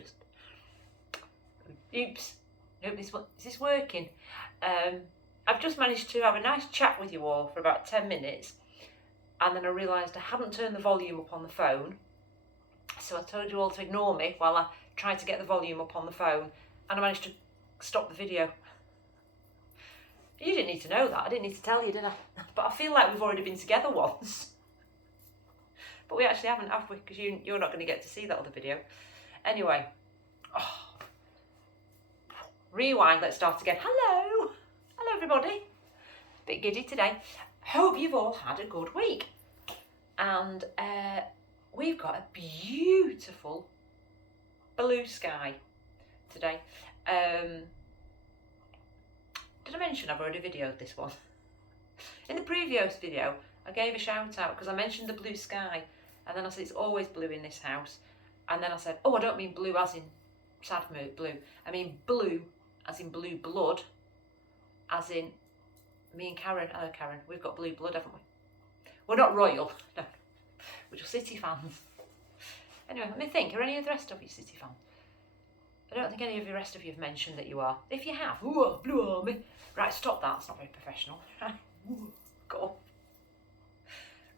just... Oops. Nope, is this working? I've just managed to have a nice chat with you all for about 10 minutes, and then I realised I hadn't turned the volume up on the phone, so I told you all to ignore me while I tried to get the volume up on the phone, and I managed to stop the video. You didn't need to know that. I didn't need to tell you, did I? But I feel like we've already been together once. But we actually haven't, have we? Because you're not going to get to see that other video. Anyway. Rewind, let's start again. Hello! Hello, everybody. Bit giddy today. Hope you've all had a good week. And we've got a beautiful blue sky today. Did I mention I've already videoed this one? In the previous video, I gave a shout out because I mentioned the blue sky, and then I said it's always blue in this house, and then I said, oh, I don't mean blue as in sad mood blue, I mean blue as in blue blood, as in me and Karen. Hello Karen, we've got blue blood, haven't we? We're not royal, no, we're just City fans. Anyway, let me think, are any of the rest of you City fans? I don't think any of the rest of you have mentioned that you are. If you have, ooh, Blue Army. Right, stop that, it's not very professional. Go.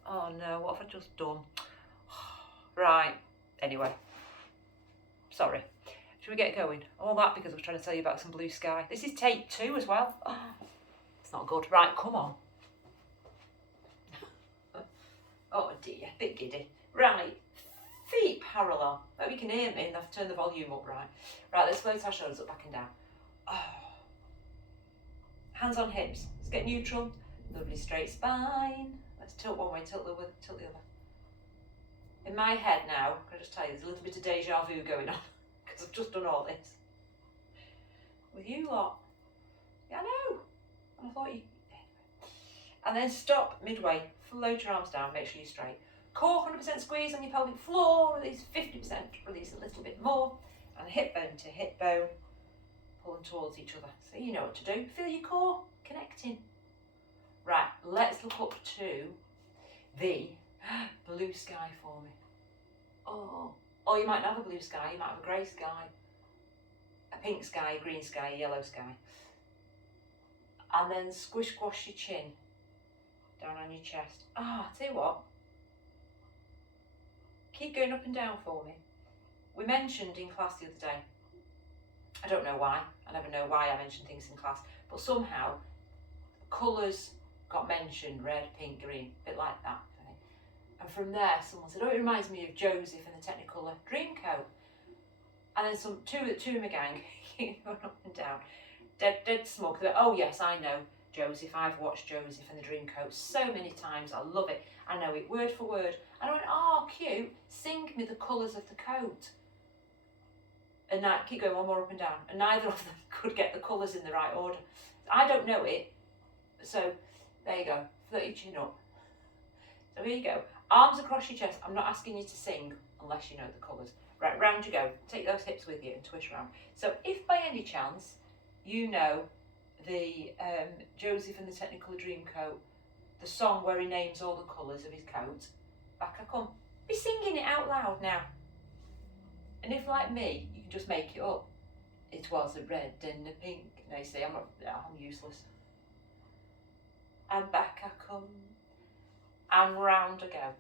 Oh no, what have I just done? Right, anyway. Sorry. Should we get going? All that because I was trying to tell you about some blue sky. This is take 2 as well. Oh, it's not good. Right, come on. Oh dear, bit giddy. Right. Feet parallel. Hope you can hear me and I've turned the volume up right. Right, let's float our shoulders up, back and down. Oh. Hands on hips. Let's get neutral. Lovely straight spine. Let's tilt one way, tilt the other. In my head now, can I just tell you, there's a little bit of deja vu going on because I've just done all this. With you lot. Yeah, I know. I thought you... And then stop midway. Float your arms down, make sure you're straight. Core 100% squeeze on your pelvic floor, release 50%, release a little bit more, and hip bone to hip bone, pulling towards each other. So you know what to do. Feel your core connecting. Right, let's look up to the blue sky for me. Oh, you might not have a blue sky, you might have a grey sky, a pink sky, a green sky, a yellow sky. And then squish squash your chin down on your chest. I'll tell you what. Keep going up and down for me. We mentioned in class the other day, I don't know why, I never know why I mention things in class, but somehow colours got mentioned, red, pink, green, a bit like that. And from there someone said, oh, it reminds me of Joseph and the Technicolor Dreamcoat. And then two in my gang going up and down, dead smug. Oh yes, I know Joseph, I've watched Joseph and the Dreamcoat so many times, I love it, I know it word for word. And I went, oh cute, sing me the colours of the coat. And now keep going one more up and down, and neither of them could get the colours in the right order. I don't know it, so there you go, float your chin up. So here you go, arms across your chest. I'm not asking you to sing unless you know the colours. Right, round you go, take those hips with you and twist round. So if by any chance you know the Joseph and the Technicolor Dreamcoat, the song where he names all the colours of his coat, back I come. Be singing it out loud now. And if like me, you can just make it up. It was a red and a pink. Now you see, I'm useless. And back I come. And round I go.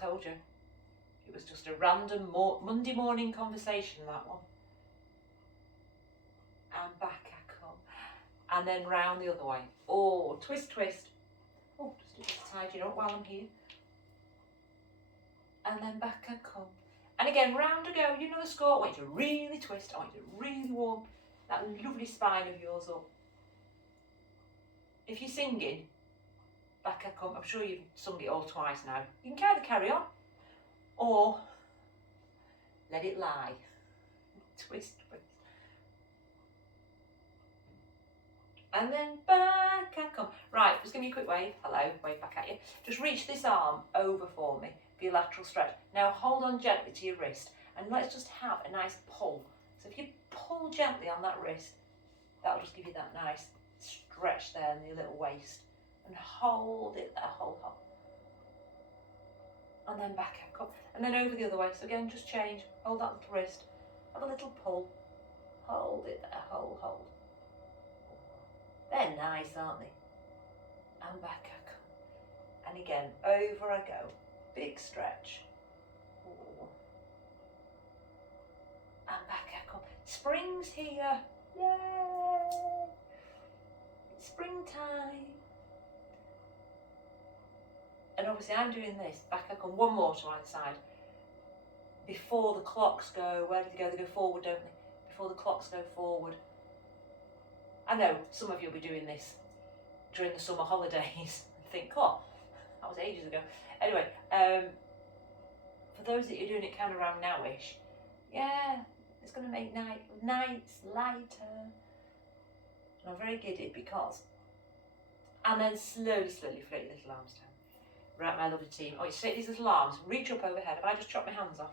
Told you. It was just a random Monday morning conversation, that one. And back I come. And then round the other way. Oh, twist, twist. Oh, just tidying up while I'm here. And then back I come. And again, round I go. You know the score. I want you to really twist. I want you to really warm that lovely spine of yours up. If you're singing, back I come. I'm sure you've sung it all twice now. You can either carry on or let it lie. Twist, twist. And then back I come. Right, just give me a quick wave. Hello, wave back at you. Just reach this arm over for me for your lateral stretch. Now hold on gently to your wrist and let's just have a nice pull. So if you pull gently on that wrist, that'll just give you that nice stretch there in your little waist. And hold it there, hold. and then back up, and then over the other way. So again, just change, hold that little wrist, have a little pull, hold it there, hold. They're nice, aren't they? And back I come. And again, over I go, big stretch. Ooh. And back I come. Spring's here, yay! It's springtime. And obviously I'm doing this, back I come, one more to either side. Before the clocks go, where do they go? They go forward, don't they? Before the clocks go forward. I know some of you will be doing this during the summer holidays and think, oh, that was ages ago. Anyway, for those that you're doing it kind of around nowish, yeah, it's going to make nights lighter. And I'm very giddy because, and then slowly float your little arms down. Right, my lovely team. Oh, you take these little arms, reach up overhead. Have I just chopped my hands off?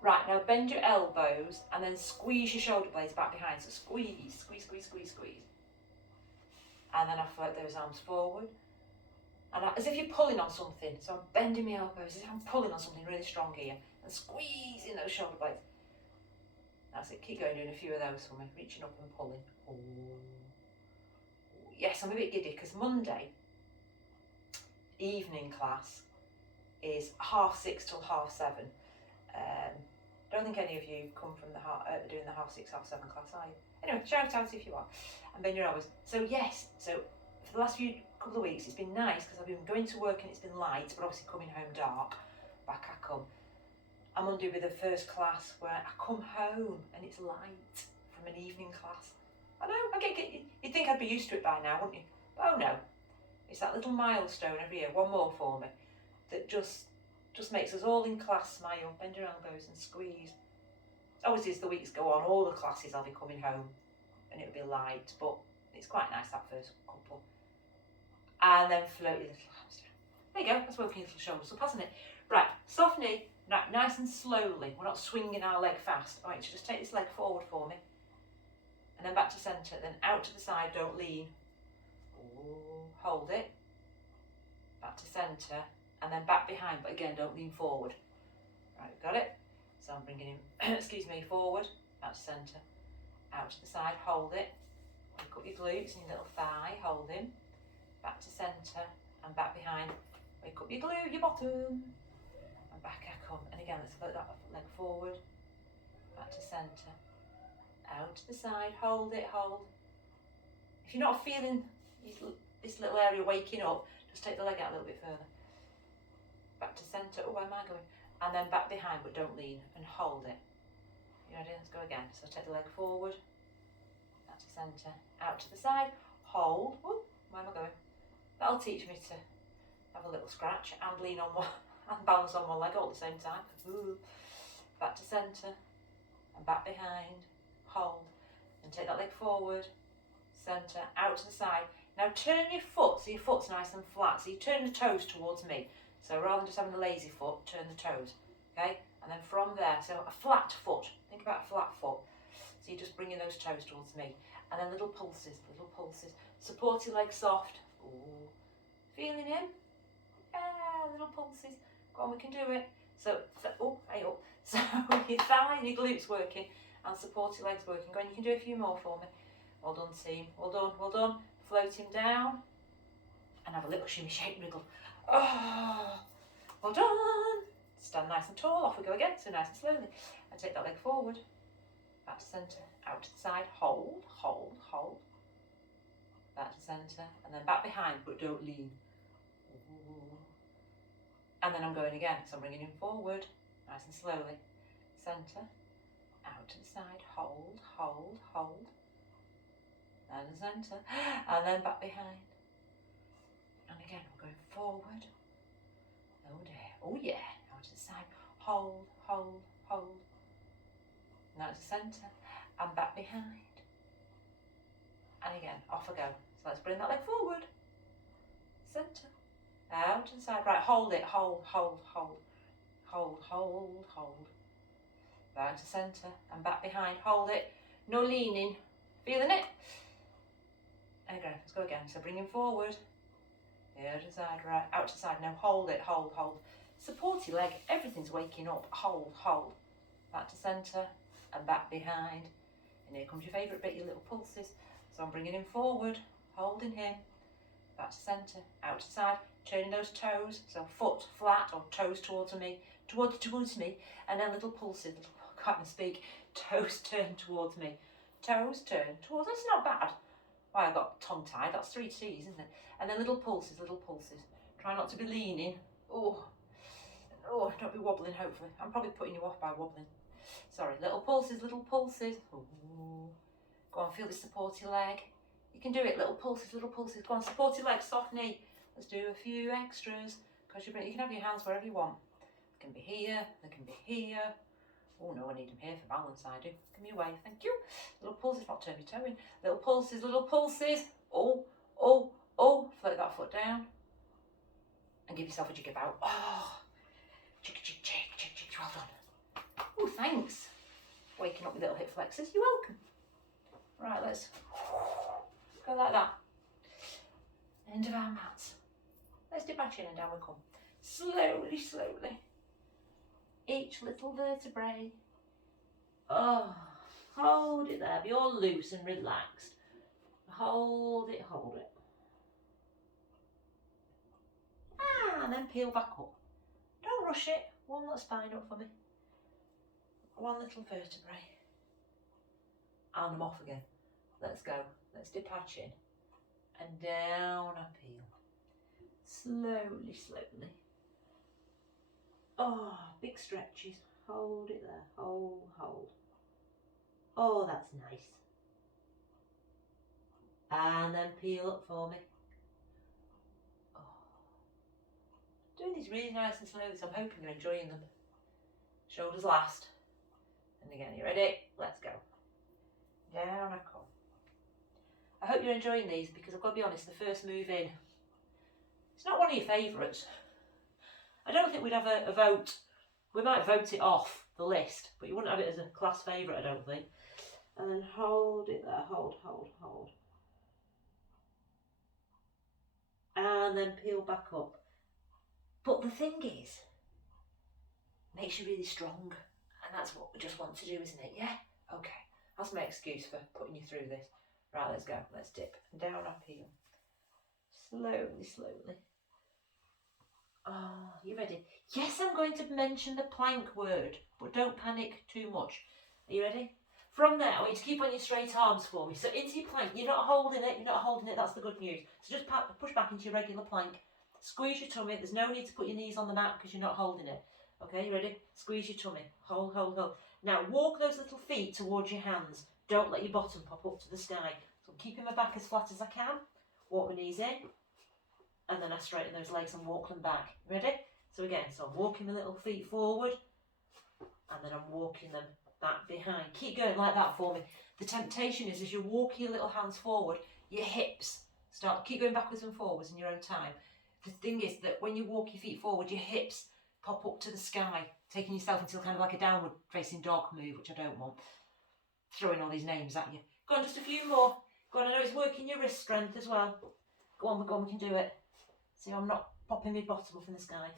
Right, now bend your elbows and then squeeze your shoulder blades back behind. So squeeze, squeeze, squeeze, squeeze, squeeze. And then I float those arms forward. And as if you're pulling on something. So I'm bending my elbows as if I'm pulling on something really strong here. And squeezing those shoulder blades. That's it, keep going, doing a few of those for me. Reaching up and pulling. Ooh. Yes, I'm a bit giddy because Monday evening class is 6:30 till 7:30. Don't think any of you come from doing the 6:30, 7:30 class, are you? Anyway, shout out if you are, and bend your elbows. So yes, so for the last couple of weeks it's been nice because I've been going to work and it's been light, but obviously coming home dark. Back I come. I'm Monday with the first class where I come home and it's light from an evening class. I know, you'd think I'd be used to it by now, wouldn't you? But oh no. It's that little milestone every year, one more for me, that just makes us all in class smile, bend your elbows and squeeze. Obviously as the weeks go on, all the classes I'll be coming home and it'll be light, but it's quite nice that first couple. And then float your little arms down. There you go, that's working your little shoulders up, hasn't it? Right, soft knee, nice and slowly. We're not swinging our leg fast. All right, so just take this leg forward for me. And then back to centre, then out to the side, don't lean. Ooh, hold it, back to centre, and then back behind, but again don't lean forward. Right, got it? So I'm bringing him, excuse me, forward, back to centre, out to the side, hold it, pick up your glutes and your little thigh, hold him, back to centre and back behind, wake up your glute, your bottom, and back I come. And again, let's float that leg forward, back to centre, out to the side, hold it, hold. If you're not feeling this little area waking up, just take the leg out a little bit further. Back to centre, oh, where am I going? And then back behind, but don't lean, and hold it. You ready? Let's go again. So take the leg forward, back to centre, out to the side, hold, oh, where am I going? That'll teach me to have a little scratch and lean on one, and balance on one leg all at the same time. Ooh. Back to centre, and back behind, hold, and take that leg forward, centre, out to the side. Now turn your foot, so your foot's nice and flat, so you turn the toes towards me. So rather than just having a lazy foot, turn the toes, okay? And then from there, so a flat foot, think about a flat foot. So you're just bringing those toes towards me. And then little pulses. Support your legs soft. Ooh. Feeling in? Yeah, little pulses. Go on, we can do it. So oh, hey up. So your thigh and your glutes working, and support your legs working. Go on, you can do a few more for me. Well done, team. Well done, well done. Float him down and have a little shimmy, shake, wriggle. Oh, well done. Stand nice and tall. Off we go again. So nice and slowly. And take that leg forward, back to centre, out to the side. Hold, hold, hold. Back to centre, and then back behind, but don't lean. Ooh. And then I'm going again. So I'm bringing him forward, nice and slowly. Centre, out to the side. Hold, hold, hold. And centre, and then back behind. And again, we're going forward. Oh dear, oh yeah, out to the side. Hold, hold, hold. Now to the centre, and back behind. And again, off I go. So let's bring that leg forward. Centre, out to the side. Right, hold it, hold, hold, hold. Hold, hold, hold. Back to centre, and back behind. Hold it, no leaning. Feeling it? And again, let's go again. So bring him forward. Here to the side, right, out to the side. Now hold it, hold, hold. Supporty leg, everything's waking up. Hold, hold. Back to centre and back behind. And here comes your favourite bit, your little pulses. So I'm bringing him forward, holding him. Back to centre, out to side, turning those toes. So foot flat or toes towards me, and then little pulses. I can't even speak. Toes turn towards me. Toes turn towards. That's not bad. Why, I got tongue tied. That's 3 T's, isn't it? And then little pulses, little pulses. Try not to be leaning. Oh, don't be wobbling. Hopefully, I'm probably putting you off by wobbling. Sorry, little pulses, little pulses. Ooh. Go on, feel the supporty leg. You can do it, little pulses, little pulses. Go on, supporty leg, soft knee. Let's do a few extras. Because you can have your hands wherever you want. They can be here, they can be here. Oh no, I need them here for balance, I do. Give me away, thank you. Little pulses, not turn your toe in. Little pulses, little pulses. Oh, oh, oh. Float that foot down. And give yourself a jig about. Oh, jig, jig, jig, jig, jig. Well done. Oh, thanks. Waking up with little hip flexors. You're welcome. Right, let's go like that. End of our mats. Let's dip our chin and down we come. Slowly, slowly. Each little vertebrae. Oh, hold it there. Be all loose and relaxed. Hold it, hold it. And then peel back up. Don't rush it. One little spine up for me. One little vertebrae. And I'm off again. Let's go. Let's dip our chin. And down I peel. Slowly, slowly. Oh, big stretches. Hold it there. Hold, hold. Oh, that's nice. And then peel up for me. Oh. Doing these really nice and slowly, so I'm hoping you're enjoying them. Shoulders last. And again, you ready? Let's go. Down I come. I hope you're enjoying these because I've got to be honest, the first move in, it's not one of your favourites. I don't think we'd have a vote. We might vote it off the list, but you wouldn't have it as a class favourite, I don't think. And then hold it there, hold, hold, hold. And then peel back up. But the thing is, makes you really strong. And that's what we just want to do, isn't it? Yeah? Okay. That's my excuse for putting you through this. Right, let's go. Let's dip. And down I peel. Slowly, slowly. Oh, you ready? Yes, I'm going to mention the plank word, but don't panic too much. Are you ready? From there, I want you to keep on your straight arms for me. So into your plank. You're not holding it. You're not holding it. That's the good news. So just push back into your regular plank. Squeeze your tummy. There's no need to put your knees on the mat because you're not holding it. Okay, you ready? Squeeze your tummy. Hold, hold, hold. Now walk those little feet towards your hands. Don't let your bottom pop up to the sky. So I'm keeping my back as flat as I can. Walk my knees in. And then I straighten those legs and walk them back. Ready? So again, so I'm walking my little feet forward. And then I'm walking them back behind. Keep going like that for me. The temptation is as you're walking your little hands forward, your hips keep going backwards and forwards in your own time. The thing is that when you walk your feet forward, your hips pop up to the sky, taking yourself into kind of like a downward facing dog move, which I don't want. Throwing all these names at you. Go on, just a few more. Go on, I know it's working your wrist strength as well. Go on, we can do it. See, I'm not popping my bottom up in the sky.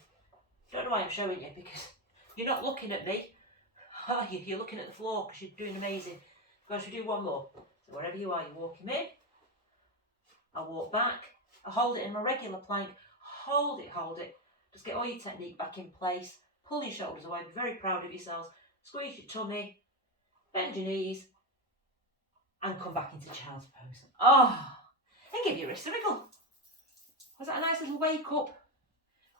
Don't know why I'm showing you, because you're not looking at me, are you? You're looking at the floor because you're doing amazing. Go on, should we do one more? So wherever you are, you're walking in. I walk back. I hold it in my regular plank. Hold it, hold it. Just get all your technique back in place. Pull your shoulders away. Be very proud of yourselves. Squeeze your tummy. Bend your knees. And come back into child's pose. Oh, and give your wrist a wriggle. Was that a nice little wake up?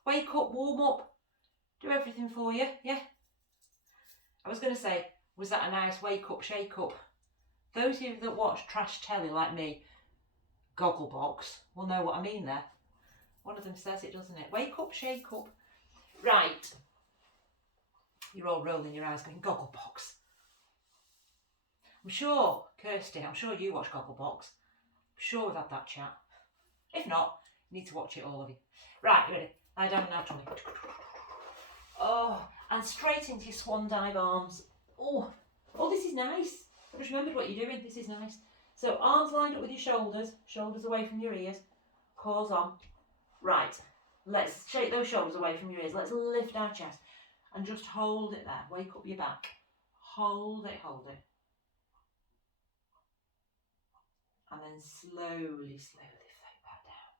Wake up, warm up. Do everything for you, yeah? I was going to say, was that a nice wake up, shake up? Those of you that watch trash telly like me, Gogglebox, will know what I mean there. One of them says it, doesn't it? Wake up, shake up. Right. You're all rolling your eyes going, Gogglebox. I'm sure, Kirsty, I'm sure you watch Gogglebox. I'm sure we've had that chat. If not, you need to watch it, all of you. Right, you ready? Lie down now, Tommy. Oh, and straight into your swan dive arms. Oh, this is nice. I just remembered what you're doing. This is nice. So arms lined up with your shoulders away from your ears. Claws on. Right. Let's shake those shoulders away from your ears. Let's lift our chest and just hold it there. Wake up your back. Hold it, hold it. And then slowly, slowly float back down.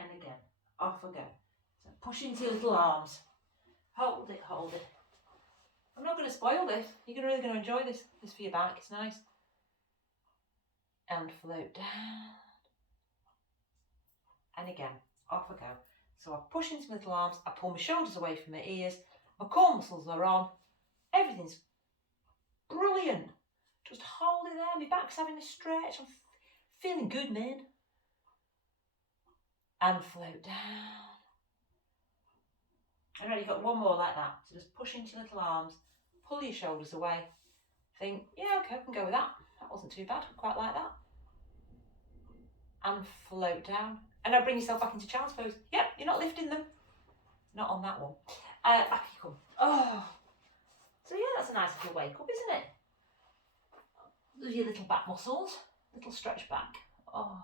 And again, off we go. So push into your little arms. Hold it, hold it. I'm not going to spoil this. You're really going to enjoy this. This for your back. It's nice. And float down. And again, off I go. So I push into my little arms. I pull my shoulders away from my ears. My core muscles are on. Everything's brilliant. Just hold it there. My back's having a stretch. I'm feeling good, man. And float down. And ready, you've got one more like that. So just push into your little arms. Pull your shoulders away. Think, yeah, okay, I can go with that. That wasn't too bad. I quite like that. And float down. And now bring yourself back into child's pose. Yep, you're not lifting them. Not on that one. Back you come. Oh. So yeah, that's a nice little wake up, isn't it? There's your little back muscles. Little stretch back. Oh.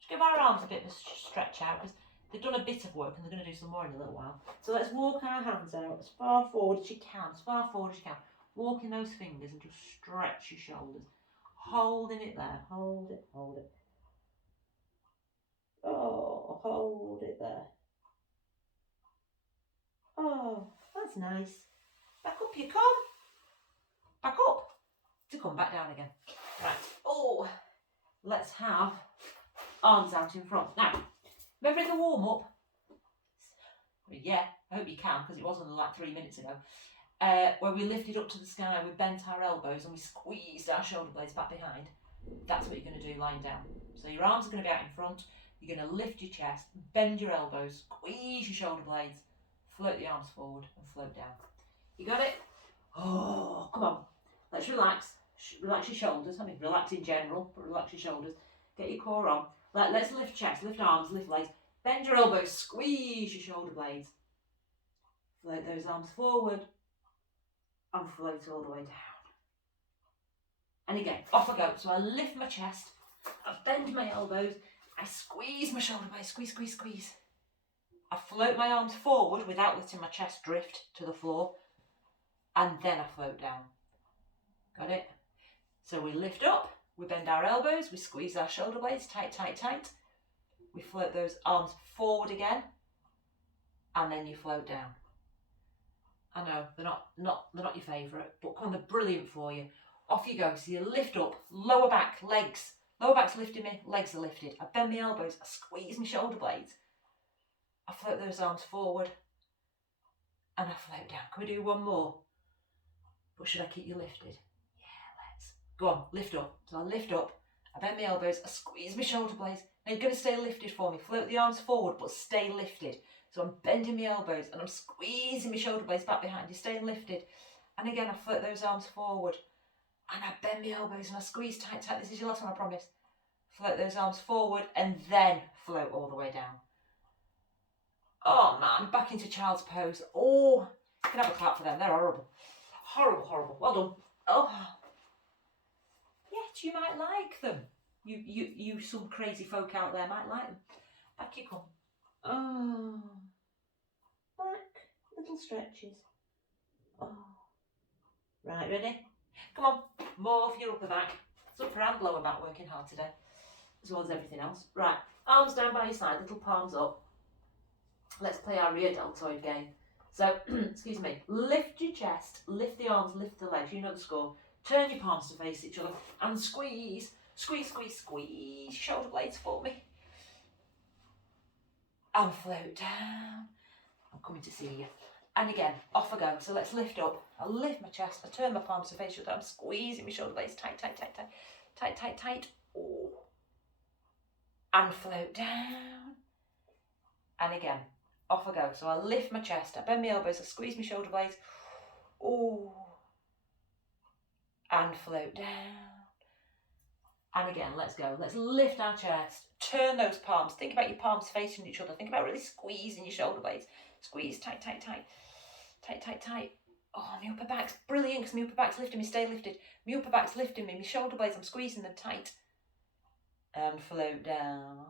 Just give our arms a bit of a stretch out because they've done a bit of work and they're going to do some more in a little while. So let's walk our hands out as far forward as you can. As far forward as you can. Walking those fingers and just stretch your shoulders. Holding it there. Hold it, hold it. Oh, hold it there. Oh, that's nice. Back up you come. Back up. To come back down again. Right. Oh, let's have arms out in front. Now, remember in the warm up? Yeah, I hope you can because it wasn't like 3 minutes ago. Where we lifted up to the sky, we bent our elbows and we squeezed our shoulder blades back behind. That's what you're going to do lying down. So your arms are going to be out in front. You're going to lift your chest, bend your elbows, squeeze your shoulder blades, float the arms forward and float down. You got it? Oh, come on. Let's relax. Relax your shoulders. I mean, relax in general, but relax your shoulders. Get your core on. Let's lift chest, lift arms, lift legs. Bend your elbows, squeeze your shoulder blades. Float those arms forward and float all the way down. And again, off I go. So I lift my chest, I bend my elbows, I squeeze my shoulder blades, squeeze, squeeze, squeeze. I float my arms forward without letting my chest drift to the floor. And then I float down. Got it? So we lift up, we bend our elbows, we squeeze our shoulder blades tight, tight, tight. We float those arms forward again. And then you float down. I know, they're not your favourite, but come on, they're brilliant for you. Off you go. So you lift up, lower back, legs. Lower back's lifting me, legs are lifted. I bend my elbows, I squeeze my shoulder blades. I float those arms forward and I float down. Can we do one more? But should I keep you lifted? Yeah, let's. Go on, lift up. So I lift up, I bend my elbows, I squeeze my shoulder blades. Now you're going to stay lifted for me. Float the arms forward, but stay lifted. So I'm bending my elbows and I'm squeezing my shoulder blades back behind you, staying lifted. And again, I float those arms forward and I bend my elbows and I squeeze tight, tight. This is your last one, I promise. Float those arms forward and then float all the way down. Oh man, back into child's pose. Oh, you can have a clap for them. They're horrible. Horrible, horrible. Well done. Oh, yes, you might like them. You some crazy folk out there might like them. Back you come. Oh, back, little stretches. Oh, right, ready? Come on, more for your upper back. It's upper and lower back working hard today, as well as everything else. Right, arms down by your side, little palms up. Let's play our rear deltoid game. So, excuse me, lift your chest, lift the arms, lift the legs, you know the score. Turn your palms to face each other and squeeze, squeeze, squeeze, squeeze. Shoulder blades for me. And float down. I'm coming to see you. And again, off I go. So let's lift up. I lift my chest, I turn my palms to face each other. I'm squeezing my shoulder blades tight, tight, tight, tight, tight, tight, tight. Oh. And float down. And again, off I go. So I lift my chest, I bend my elbows, I squeeze my shoulder blades. Oh. And float down. And again, let's go. Let's lift our chest, turn those palms. Think about your palms facing each other. Think about really squeezing your shoulder blades. Squeeze, tight, tight, tight. Tight, tight, tight. Oh, my upper back's brilliant because my upper back's lifting me. Stay lifted. My upper back's lifting me. My shoulder blades, I'm squeezing them tight. And float down.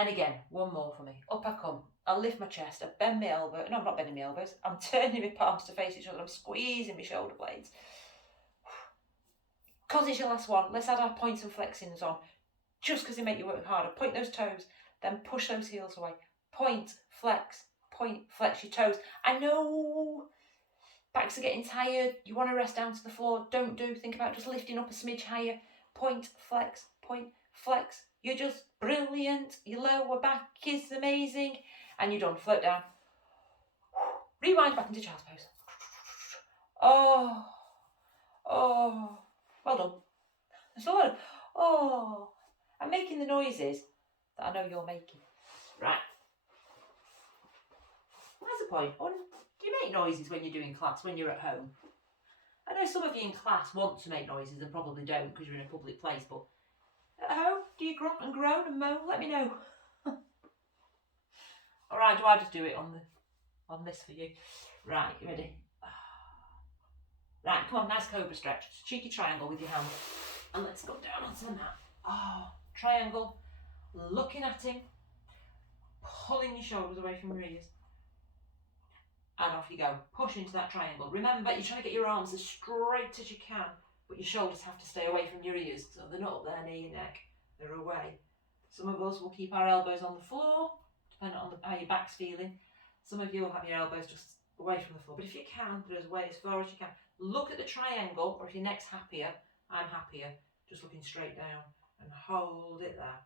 And again, one more for me. Up I come. I'll lift my chest. I bend my elbow. No, I'm not bending my elbows. I'm turning my palms to face each other. I'm squeezing my shoulder blades. Because it's your last one, let's add our points and flexings on. Just because they make you work harder. Point those toes, then push those heels away. Point, flex your toes. I know backs are getting tired. You want to rest down to the floor. Don't do. Think about just lifting up a smidge higher. Point, flex. You're just brilliant. Your lower back is amazing. And you're done. Float down. Rewind back into child's pose. Oh. Well done. There's a lot of I'm making the noises that I know you're making. Right. That's the point. Do you make noises when you're doing class, when you're at home? I know some of you in class want to make noises and probably don't because you're in a public place, but at home, do you grunt and groan and moan? Let me know. Alright, do I just do it on this for you? Right, you ready? Right, come on, nice cobra stretch. Cheeky triangle with your hand. And let's go down onto the mat. Triangle. Looking at him. Pulling your shoulders away from your ears. And off you go. Push into that triangle. Remember, you're trying to get your arms as straight as you can, but your shoulders have to stay away from your ears, so they're not up there near your neck. They're away. Some of us will keep our elbows on the floor, depending on how your back's feeling. Some of you will have your elbows just away from the floor. But if you can, they're away as far as you can. Look at the triangle, or if your neck's happier, I'm happier, just looking straight down, and hold it there.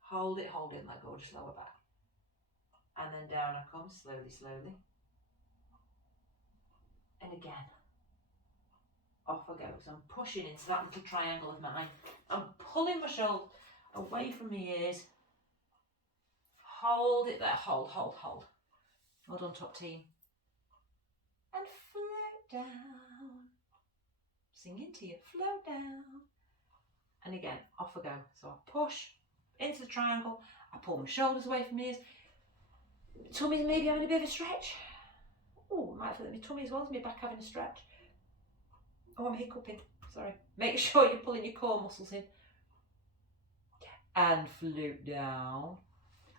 Hold it, let go, just lower back. And then down I come, slowly. And again, off I go. So I'm pushing into that little triangle of mine. I'm pulling my shoulder away from my ears. Hold it there, hold. Well done, top team. And float down. Singing to you, float down. And again, off I go. So I push into the triangle. I pull my shoulders away from my ears. Tummy's maybe having a bit of a stretch. Oh, I might feel that my tummy as well as my back having a stretch. Oh, I'm hiccuping. Sorry. Make sure you're pulling your core muscles in. And float down.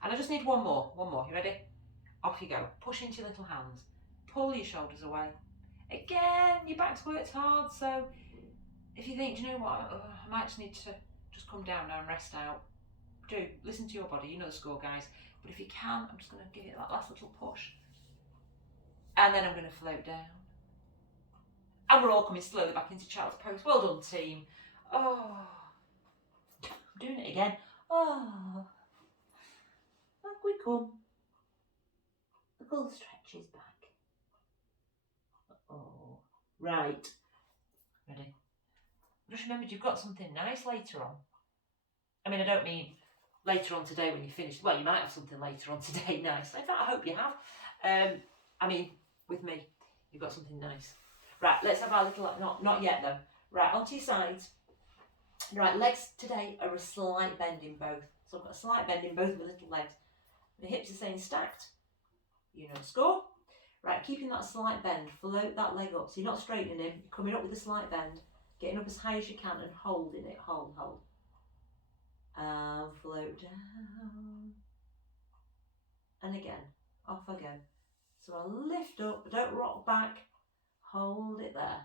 And I just need one more. You ready? Off you go. Push into your little hands. Pull your shoulders away. Again, your back's worked hard, so if you think, do you know what, I might just need to just come down now and rest out. Do. Listen to your body. You know the score, guys. But if you can, I'm just going to give it that last little push. And then I'm going to float down. And we're all coming slowly back into child's pose. Well done, team. Oh. I'm doing it again. Oh. Back we come. The full stretch is back. Oh. Right. Ready? Just remembered you've got something nice later on. I mean, I don't mean later on today when you finish. Well, you might have something later on today nice. In fact, I hope you have. I mean, with me, you've got something nice. Right, let's have our little, not yet though. Right, onto your sides. Right, legs today are a slight bend in both. So I've got a slight bend in both of my little legs. The hips are staying stacked. You know the score. Right, keeping that slight bend, float that leg up. So you're not straightening him, you're coming up with a slight bend, getting up as high as you can and holding it, hold. And float down. And again, off I go. So I lift up, but don't rock back. Hold it there.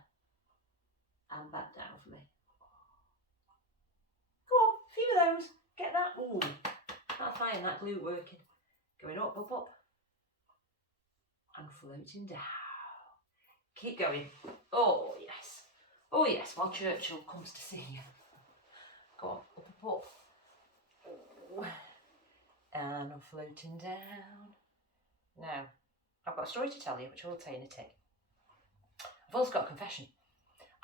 And back down for me. Go on, a few of those. Get that. Ooh, that thigh and that glute working. Going up. And floating down. Keep going. Oh, yes, while Churchill comes to see you. Go on, up. Ooh. And I'm floating down. Now, I've got a story to tell you, which I will tell you in a tick. I've also got a confession.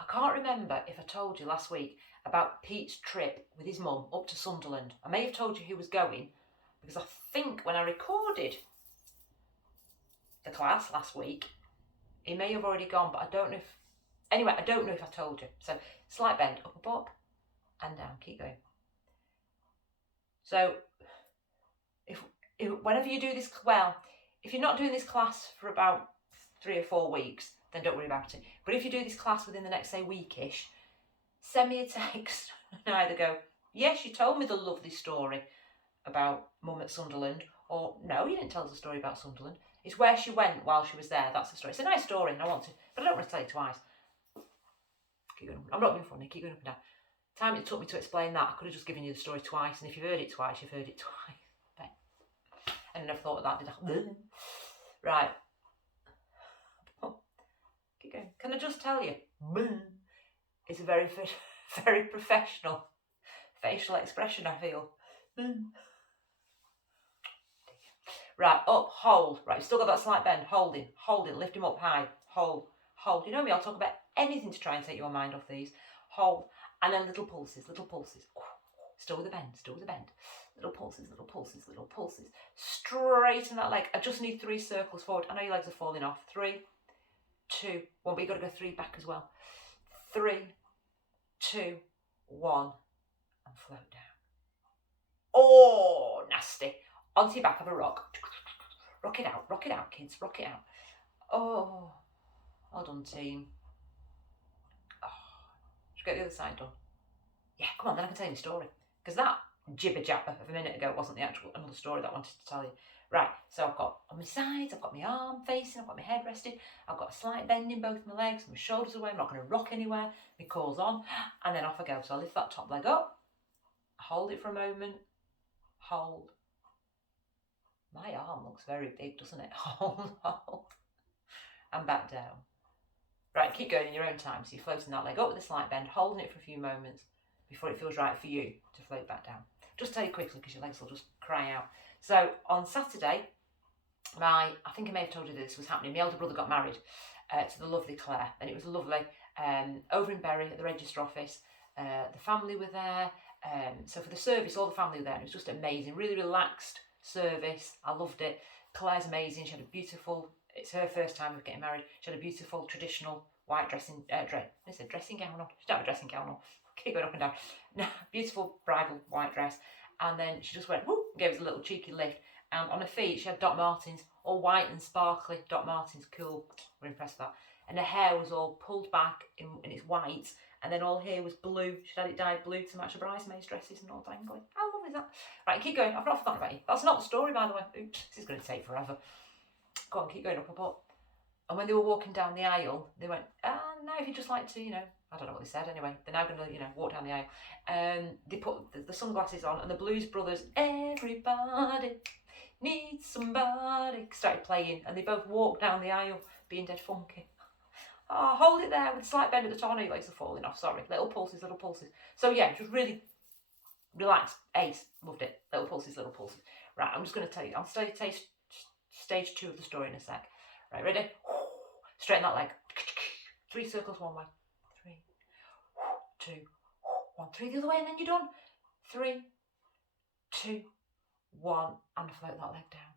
I can't remember if I told you last week about Pete's trip with his mum up to Sunderland. I may have told you who was going, because I think when I recorded the class last week, he may have already gone, but I don't know if... Anyway, I don't know if I told you. So, slight bend, up, and down. Keep going. So, if whenever you do this... Well, if you're not doing this class for about 3 or 4 weeks, then don't worry about it. But if you do this class within the next, say, weekish, send me a text and either go, yes, you told me the lovely story, about Mum at Sunderland, or no, you didn't tell us a story about Sunderland. It's where she went while she was there. That's the story. It's a nice story, and I want to, but I don't want to tell it twice. Keep going. I'm not being funny. Keep going up and down. Time it took me to explain that, I could have just given you the story twice, and if you've heard it twice, you've heard it twice. Okay. And I never thought of that, did I? Right. Keep going. Can I just tell you? It's a very, very professional facial expression, I feel. Right, up, hold. Right, you've still got that slight bend. Holding, lift him up high. Hold. You know me, I'll talk about anything to try and take your mind off these. Hold. And then little pulses. Still with the bend. Little pulses. Straighten that leg. I just need 3 circles forward. I know your legs are falling off. 3, 2, 1, but you've got to go 3 back as well. 3, 2, 1, and float down. Oh, nasty. Onto your back of a rock. Rock it out, kids. Rock it out. Oh, well done, team. Oh, should we get the other side done? Yeah, come on, then I can tell you the story. Because that jibber jabber of a minute ago wasn't the actual another story that I wanted to tell you. Right, so I've got on my sides, I've got my arm facing, I've got my head rested, I've got a slight bend in both my legs, my shoulders away, I'm not going to rock anywhere, my core's on, and then off I go. So I lift that top leg up, hold it for a moment, hold. My arm looks very big, doesn't it? Hold, and back down. Right, keep going in your own time. So you're floating that leg up with a slight bend, holding it for a few moments before it feels right for you to float back down. Just tell you quickly because your legs will just cry out. So on Saturday, I think I may have told you this was happening. My elder brother got married to the lovely Claire, and it was lovely. Over in Bury at the register office, the family were there. So for the service, all the family were there, and it was just amazing. Really relaxed service. I loved it. Claire's amazing. She had a beautiful. It's her first time of getting married. She had a beautiful traditional white dressing gown on. She didn't have a dressing gown on. Keep going up and down. No, beautiful bridal white dress. And then she just went, whoop, gave us a little cheeky lift. And on her feet, she had Doc Martens, all white and sparkly. Doc Martens, cool. We're impressed with that. And her hair was all pulled back in its white. And then all here was blue. She'd had it dyed blue to match her bridesmaids' dresses and all dangling. How lovely is that? Right, keep going. I've not forgotten about you. That's not the story, by the way. Oops, this is going to take forever. Go on, keep going up. And when they were walking down the aisle, they went, now if you'd just like to, I don't know what they said anyway. They're now going to, walk down the aisle. They put the sunglasses on, and the Blues Brothers, everybody needs somebody, started playing, and they both walked down the aisle being dead funky. Oh, hold it there with a slight bend at the top. Your legs are falling off, sorry. Little pulses. So yeah, just really relaxed. Ace, loved it. Little pulses. Right, I'm just going to tell you. I'll tell you stage 2 of the story in a sec. Right, ready? Straighten that leg. 3 circles one way. 3, 2, 1. 3 the other way, and then you're done. 3, 2, 1, and float that leg down.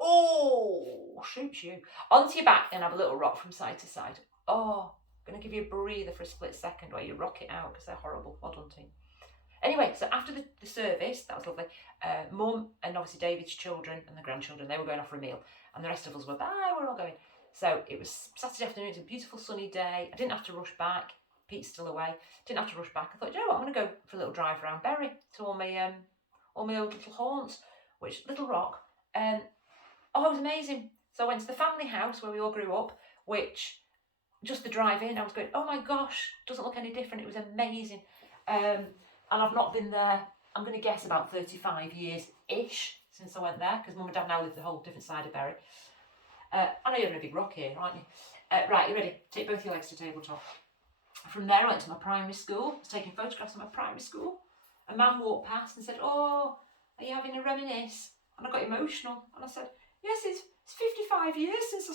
Oh, shoots you. Onto your back and have a little rock from side to side. Oh, I'm going to give you a breather for a split second while you rock it out because they're horrible. Well done, team. Anyway, so after the service, that was lovely, Mum and obviously David's children and the grandchildren, they were going off for a meal. And the rest of us were, bye, we're all going. So it was Saturday afternoon, it was a beautiful sunny day. I didn't have to rush back. Pete's still away. Didn't have to rush back. I thought, you know what, I'm going to go for a little drive around Bury to all my old little haunts, which Little Rock. It was amazing. So I went to the family house where we all grew up, which just the drive in, I was going, oh my gosh, doesn't look any different. It was amazing. And I've not been there, I'm going to guess about 35 years-ish since I went there, because Mum and Dad now live the whole different side of Bury. I know you're in a big rock here, aren't you? Right, you ready? Take both your legs to tabletop. From there I went to my primary school. I was taking photographs of my primary school. A man walked past and said, oh, are you having a reminisce? And I got emotional. And I said, yes, it's 55 years since I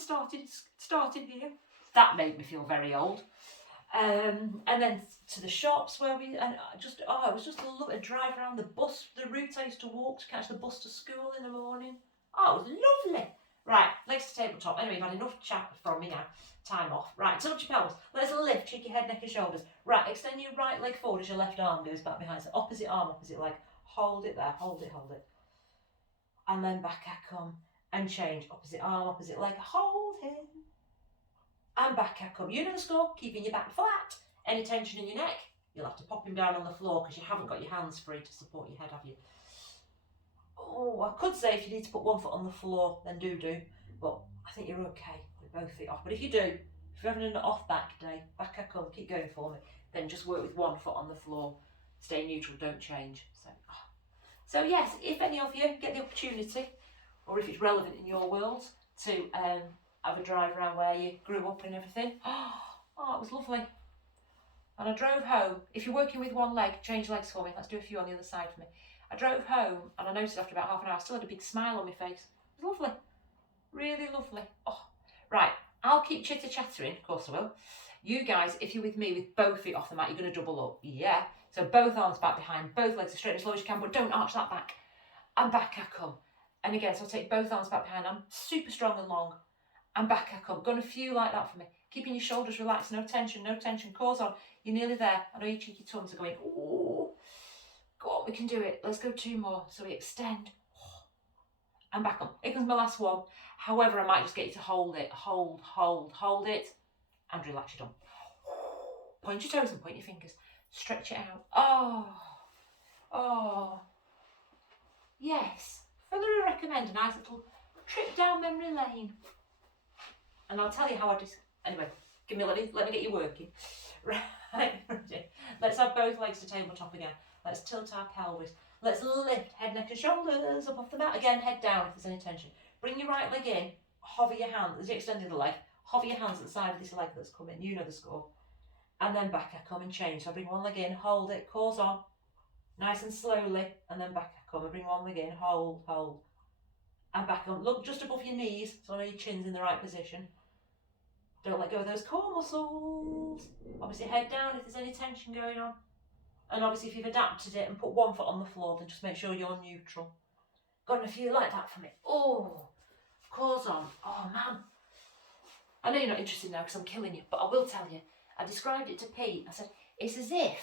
started here. That made me feel very old. And then to the shops where it was just a drive around the route I used to walk to catch the bus to school in the morning. Oh, it was lovely. Right, legs to tabletop. Anyway, you've had enough chat from me now. Time off. Right, touch your pelvis. Let's lift, cheeky head, neck and shoulders. Right, extend your right leg forward as your left arm goes back behind. So opposite arm, opposite leg. Hold it there, hold it. And then back I come and change. Opposite arm, opposite leg. Hold it. And back I come. You know the score, keeping your back flat. Any tension in your neck, you'll have to pop him down on the floor because you haven't got your hands free to support your head, have you? Oh, I could say if you need to put one foot on the floor, then do. But I think you're okay with both feet off. But if you do, if you're having an off back day, back I come, keep going for me, then just work with one foot on the floor. Stay neutral, don't change. So yes, if any of you get the opportunity, or if it's relevant in your world, to have a drive around where you grew up and everything, oh, it was lovely. And I drove home. If you're working with one leg, change legs for me. Let's do a few on the other side for me. I drove home and I noticed after about half an hour I still had a big smile on my face. It was lovely. Really lovely. Oh, right. I'll keep chitter chattering, of course I will. You guys, if you're with me with both feet off the mat, you're going to double up. Yeah. So both arms back behind, both legs as straight as low as you can, but don't arch that back. And back I come. And again, so I'll take both arms back behind. I'm super strong and long. And back I come. Going a few like that for me. Keeping your shoulders relaxed, no tension, no tension. Cores on. You're nearly there. I know your cheeky tongues are going, ooh. Go on, we can do it. Let's go 2 more. So we extend. And back on. Here comes my last one. However, I might just get you to hold it. Hold it. And relax your tongue. Point your toes and point your fingers. Stretch it out. Oh. Yes. Fully recommend a nice little trip down memory lane. And I'll tell you how I do. Anyway, let me get you working. Right. Let's have both legs to tabletop again. Let's tilt our pelvis. Let's lift head, neck and shoulders up off the mat. Again, head down if there's any tension. Bring your right leg in. Hover your hand. As you extend the leg, hover your hands at the side of this leg that's coming. You know the score. And then back I come and change. So I bring one leg in, hold it, cores on. Nice and slowly. And then back I come. I bring one leg in, hold. And back on. Look just above your knees so I know your chin's in the right position. Don't let go of those core muscles. Obviously head down if there's any tension going on. And obviously if you've adapted it and put one foot on the floor, then just make sure you're neutral. Got a few like that for me. Oh, cores on. Oh man. I know you're not interested now because I'm killing you, but I will tell you. I described it to Pete. I said, it's as if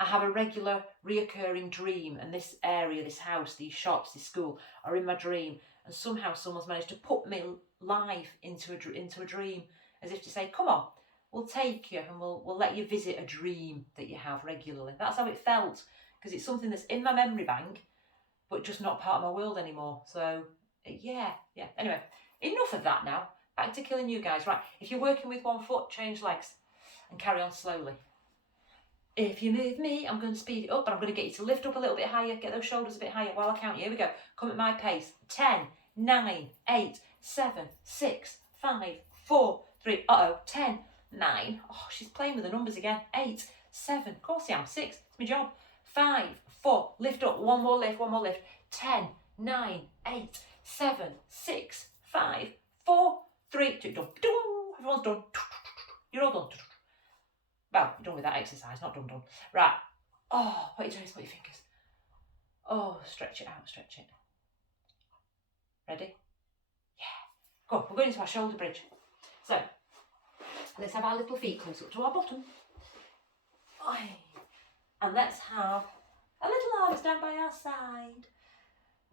I have a regular reoccurring dream, and this area, this house, these shops, this school are in my dream, and somehow someone's managed to put me live into a dream, as if to say, come on, we'll take you and we'll let you visit a dream that you have regularly. That's how it felt, because it's something that's in my memory bank, but just not part of my world anymore. So yeah. Anyway, enough of that now. Back to killing you guys. Right, if you're working with one foot, change legs and carry on slowly. If you move me, I'm going to speed it up, but I'm going to get you to lift up a little bit higher, get those shoulders a bit higher while I count you. Here we go. Come at my pace. 10, 9, 8, 7, 6, 5, 4, 3. 10, 9. Oh, she's playing with the numbers again. 8, 7. Of course I am. 6. It's my job. 5, 4. Lift up. One more lift. 10, 9, 8, 7, 6, 5, 4, 3, 2. Done. Everyone's done. You're all done. Well, you're done with that exercise, not done. Right. Oh, what are you doing? Split your fingers. Oh, stretch it out, stretch it. Ready? Yeah. Go on, we're going into our shoulder bridge. So, let's have our little feet close up to our bottom. And let's have a little arms down by our side.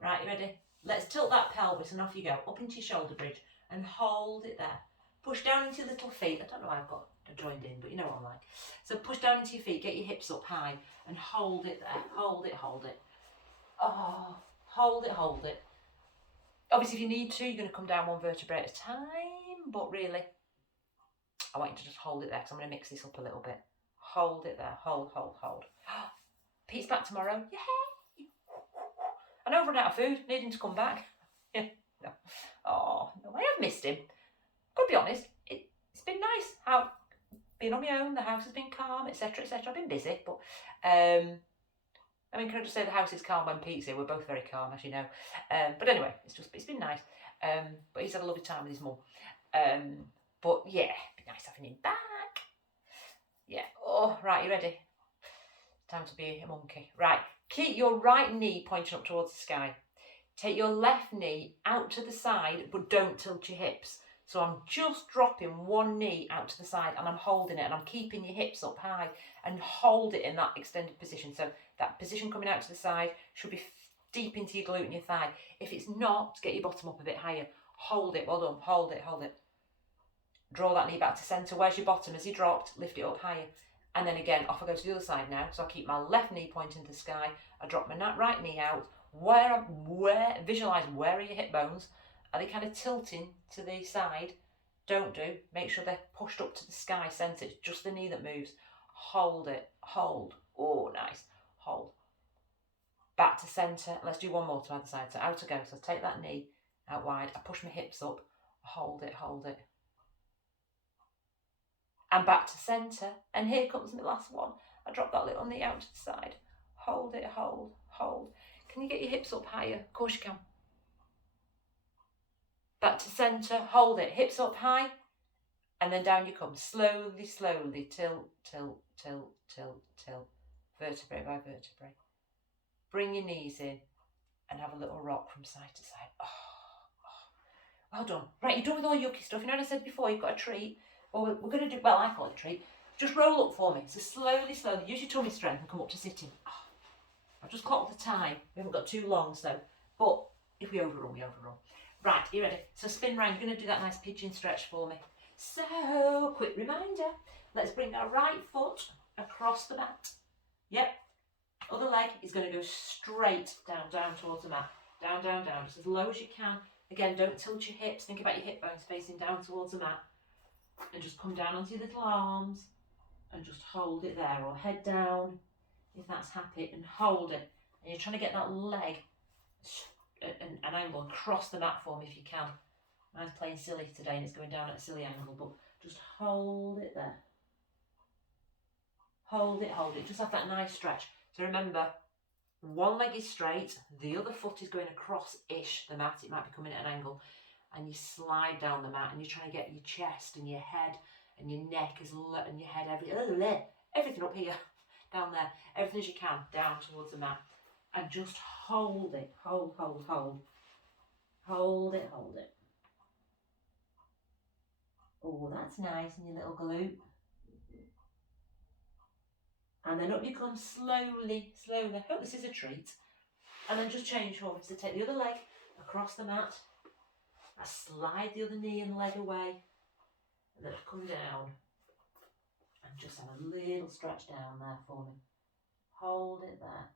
Right, you ready? Let's tilt that pelvis and off you go. Up into your shoulder bridge and hold it there. Push down into your little feet. I don't know why I've got joined in, but you know what I'm like. So push down into your feet, get your hips up high and hold it there. Hold it. Oh, hold it. Obviously if you need to, you're going to come down one vertebrae at a time, but really I want you to just hold it there because I'm going to mix this up a little bit. Hold it there. Hold. Pete's back tomorrow. Yay! I know I've run out of food, needing to come back. No. Oh, no, I have missed him. Gotta be honest, it's been nice how being on my own, the house has been calm, etc. I've been busy, but can I just say the house is calm when Pete's here? We're both very calm, as you know. But anyway, it's been nice. But he's had a lovely time with his mum. But yeah, it'd be nice having him back. Yeah. Oh, right, you ready? Time to be a monkey. Right. Keep your right knee pointing up towards the sky. Take your left knee out to the side, but don't tilt your hips. So I'm just dropping one knee out to the side and I'm holding it and I'm keeping your hips up high and hold it in that extended position. So that position coming out to the side should be deep into your glute and your thigh. If it's not, get your bottom up a bit higher. Hold it, well done, hold it. Draw that knee back to centre. Where's your bottom? As you dropped, lift it up higher. And then again, off I go to the other side now. So I keep my left knee pointing to the sky. I drop my right knee out. Visualise where are your hip bones. Are they kind of tilting to the side? Don't do. Make sure they're pushed up to the sky centre. It's just the knee that moves. Hold it. Hold. Oh, nice. Hold. Back to centre. Let's do one more to either side. So out I go. So take that knee out wide. I push my hips up. Hold it. Hold it. And back to centre. And here comes the last one. I drop that little knee out to the side. Hold it. Hold. Hold. Can you get your hips up higher? Of course you can. Back to centre. Hold it. Hips up high. And then down you come. Slowly, slowly. Tilt, tilt, tilt, tilt, tilt. Vertebrae by vertebrae. Bring your knees in and have a little rock from side to side. Well done. Right, you're done with all your yucky stuff. You know what I said before, you've got a treat. Well, we're going to do, well, I call it a treat. Just roll up for me. So slowly, slowly, use your tummy strength and come up to sitting. I've just clocked the time. We haven't got too long, so, but if we overrun, we overrun. Right, are you ready? So spin round. You're going to do that nice pigeon stretch for me. So, quick reminder. Let's bring our right foot across the mat. Yep. Other leg is going to go straight down towards the mat. Down, down, down, just as low as you can. Again, don't tilt your hips. Think about your hip bones facing down towards the mat. And just come down onto your little arms and just hold it there, or head down if that's happy, and hold it. And you're trying to get that leg an angle and cross the mat for me if you can. Mine's playing silly today and it's going down at a silly angle, but just hold it there. Hold it, hold it. Just have that nice stretch. So remember, one leg is straight, the other foot is going across-ish the mat. It might be coming at an angle. And you slide down the mat and you're trying to get your chest and your head and your neck and your head, everything up here, down there, everything as you can, down towards the mat. And just hold it, hold, hold, hold. Hold it, hold it. Oh, that's nice in your little glute. And then up you come slowly, slowly. I hope this is a treat. And then just change form. So take the other leg across the mat. I slide the other knee and leg away. And then I come down. And just have a little stretch down there for me. Hold it there.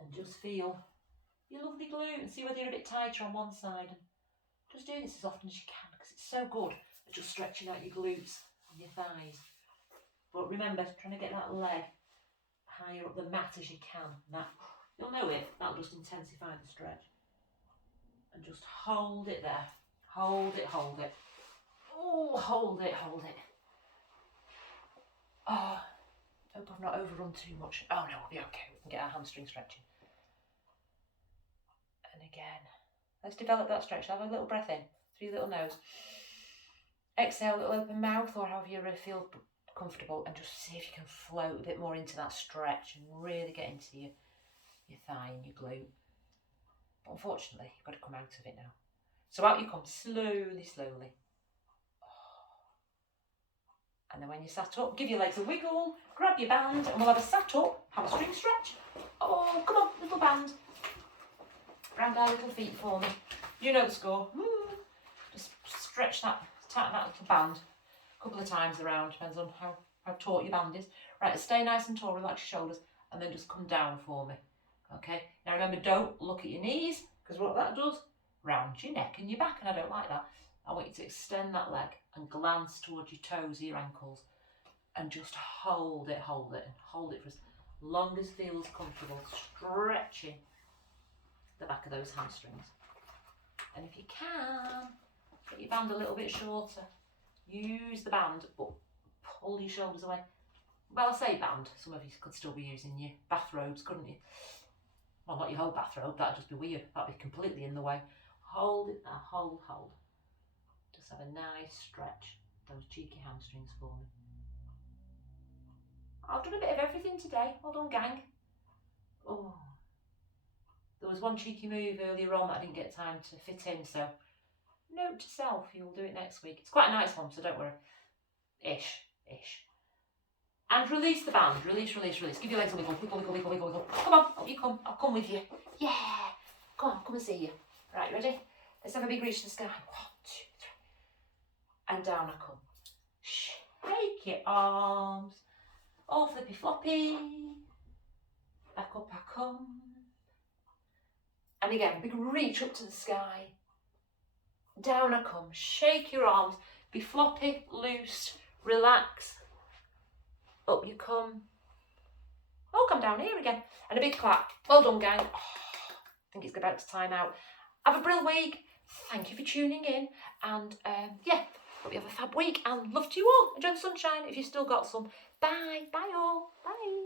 And just feel your lovely glute and see whether you're a bit tighter on one side. And just do this as often as you can because it's so good at just stretching out your glutes and your thighs. But remember, trying to get that leg higher up the mat as you can. That, you'll know it, that'll just intensify the stretch. And just hold it there. Hold it, hold it. Oh, hold it, hold it. Oh, hope I've not overrun too much. Oh no, we'll be okay. We can get our hamstring stretching. And again, let's develop that stretch. Have a little breath in through your little nose. Exhale, little open mouth, or however you feel comfortable, and just see if you can float a bit more into that stretch and really get into your thigh and your glute. But unfortunately, you've got to come out of it now. So out you come, slowly, slowly. And then when you're sat up, give your legs a wiggle, grab your band, and we'll have a sat up hamstring stretch. Oh, come on, little band. Round our little feet for me. You know the score. Just stretch that, tighten that little band a couple of times around, depends on how taut your band is. Right, stay nice and tall, relax your shoulders, and then just come down for me. Okay, now remember, don't look at your knees, because what that does, rounds your neck and your back, and I don't like that. I want you to extend that leg and glance towards your toes, your ankles, and just hold it, hold it, and hold it for as long as feels comfortable, stretching the back of those hamstrings. And if you can, get your band a little bit shorter. Use the band, but pull your shoulders away. Well, I say band, some of you could still be using your bathrobes, couldn't you? Well, not your whole bathrobe, that'd just be weird. That'd be completely in the way. Hold it there, hold, hold. Just have a nice stretch, those cheeky hamstrings for me. I've done a bit of everything today. Well done, gang. Oh, there was one cheeky move earlier on that I didn't get time to fit in, so note to self, you'll do it next week. It's quite a nice one, so don't worry. Ish. And release the band. Release. Give your legs a wiggle. Wiggle. Come on, up you come. I'll come with you. Yeah. Come on, come and see you. Right, ready? Let's have a big reach to the sky. 1, 2, 3. And down I come. Shake your arms. All flippy floppy. Back up I come. And again, big reach up to the sky. Down I come. Shake your arms. Be floppy, loose, relax. Up you come. Oh, come down here again. And a big clap. Well done, gang. Oh, I think it's about to time out. Have a brilliant week. Thank you for tuning in. And yeah, hope you have a fab week. And love to you all. Enjoy the sunshine if you've still got some. Bye. Bye all. Bye.